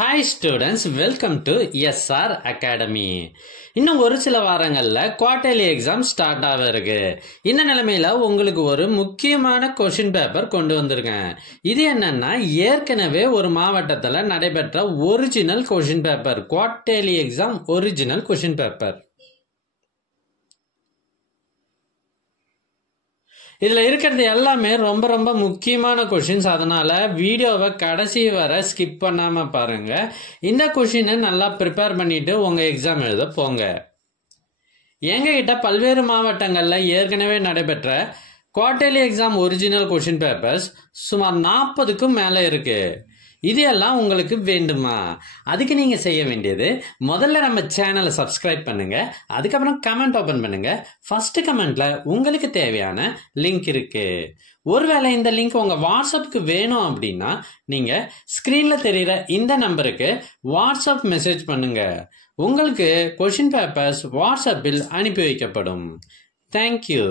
Hi students, welcome to SR academy. இன்னும் ஒரு சில வாரங்களில் குவார்டர்லி எக்ஸாம் ஸ்டார்ட் ஆக இருக்கு. இந்த நிலைமையில உங்களுக்கு ஒரு முக்கியமான கொஷின் பேப்பர் கொண்டு வந்திருக்கேன். இது என்னன்னா, ஏற்கனவே ஒரு மாவட்டத்தில் நடைபெற்ற original question paper, quarterly exam original question paper. இதில் இருக்கிறது எல்லாமே ரொம்ப ரொம்ப முக்கியமான கொஷின்ஸ். அதனால வீடியோவை கடைசி வரை ஸ்கிப் பண்ணாமல் பாருங்க. இந்த கொஷினை நல்லா ப்ரிப்பேர் பண்ணிட்டு உங்கள் எக்ஸாம் எழுத போங்க. எங்ககிட்ட பல்வேறு மாவட்டங்களில் ஏற்கனவே நடைபெற்ற quarterly exam original question papers சுமார் 40க்கும் மேலே இருக்கு. இது எல்லாம் உங்களுக்கு வேண்டுமா? அதுக்கு நீங்க செய்ய வேண்டியது, முதல்ல நம்ம சேனலை சப்ஸ்கிரைப் பண்ணுங்க. அதுக்கப்புறம் கமெண்ட் ஓபன் பண்ணுங்க. ஃபர்ஸ்ட் கமெண்ட்ல உங்களுக்கு தேவையான லிங்க் இருக்கு. ஒருவேளை இந்த லிங்க் உங்க வாட்ஸ்அப்புக்கு வேணும் அப்படின்னா நீங்க ஸ்கிரீன்ல தெரியுற இந்த நம்பருக்கு வாட்ஸ்அப் மெசேஜ் பண்ணுங்க. உங்களுக்கு கொஷின் பேப்பர்ஸ் வாட்ஸ்அப்பில் அனுப்பி வைக்கப்படும். தேங்க்யூ.